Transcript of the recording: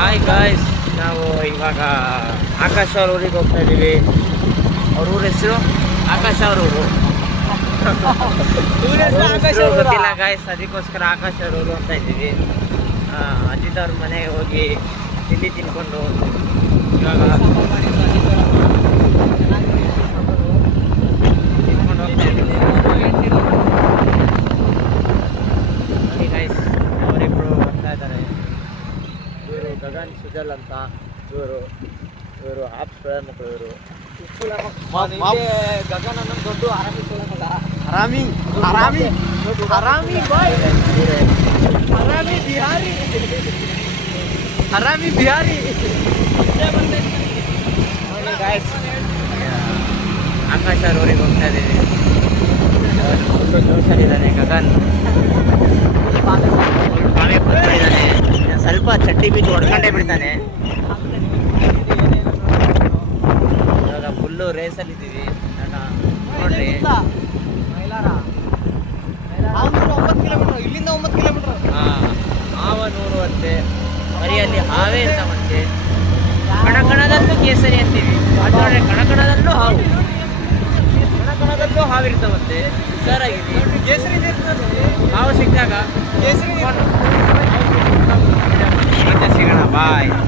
Hi guys, ನಾವು ಇವಾಗ ಆಕಾಶ್ ಅವ್ರ ಊರಿಗೆ ಹೋಗ್ತಾ ಇದ್ದೀವಿ. ಅವ್ರ ಊರ ಹೆಸರು ಆಕಾಶ್ ಅವ್ರ ಊರು. ಗೊತ್ತಿಲ್ಲ ಗಾಯ್ಸ್, ಅದಕ್ಕೋಸ್ಕರ ಆಕಾಶ್ ಅವ್ರ ಊರು ಅಂತ ಇದ್ದೀವಿ. ಅಜಿತ್ ಅವ್ರ ಮನೆಗೆ ಹೋಗಿ ತಿಂಡಿ ತಿನ್ಕೊಂಡು ಇವಾಗ ತಿನ್ಕೊಂಡು ಹೋಗ್ತಾ ಇದ್ದೀವಿ. ನೋಡಿ ಗಾಯ್ಸ್, ಅವರಿಬ್ಬರು ಹೋಗ್ತಾ ಇದ್ದಾರೆ. ಇವರು ಗಗನ್ ಸುಜಲ್ ಅಂತ, ಇವರು ಆಪ್ಸ್ ಮಕ್ಕಳು. ಇವರು ಗಗನ್ ಅನ್ನೋದು ದೊಡ್ಡ ಆರಾಮಿ ಮಗ. ಆರಾಮಿ ಬಾಯ್, ಆರಾಮಿ ಬಿಹಾರಿ. ಆಕಾಶ್ ಅವ್ರ ಊರಿಗೆ ಹೋಗ್ತಾ ಇದ್ದೀವಿ. ಫುಲ್ಲು ಜೋಶಲ್ಲಿದ್ದಾನೆ ಗಗನ್. ಇದ್ದಾನೆ, ಸ್ವಲ್ಪ ಚಟ್ಟಿ ಬೀಜ ಹೊಡ್ಕೊಂಡೇ ಬಿಡ್ತಾನೆ. ಇವಾಗ ಫುಲ್ಲು ರೇಸಲ್ಲಿದ್ದೀವಿ. ನೋಡ್ರಿ, ಇಲ್ಲಿಂದ 9 ಕಿಲೋಮೀಟರ್. ಹಾವನೂರು ಅಂತೆ, ಮರಿಯಲ್ಲಿ ಹಾವೇ ಇರ್ತಾವಂತೆ. ಕಣಕಣದಲ್ಲೂ ಕೇಸರಿ ಅಂತೀವಿ. ಅದು ನೋಡ್ರಿ, ಕಣಕಣದಲ್ಲೂ ಹಾವು, ಕಣಕಣದಲ್ಲೂ ಹಾವಿರ್ತಾವಂತೆ. ಹುಷಾರಾಗಿದೆ. ಕೇಸರಿ ಹಾವು ಸಿಕ್ಕಾಗ ಕೇಸರಿ ಮತ್ತೆ ಸಿಗೋಣ. ಬಾಯ್.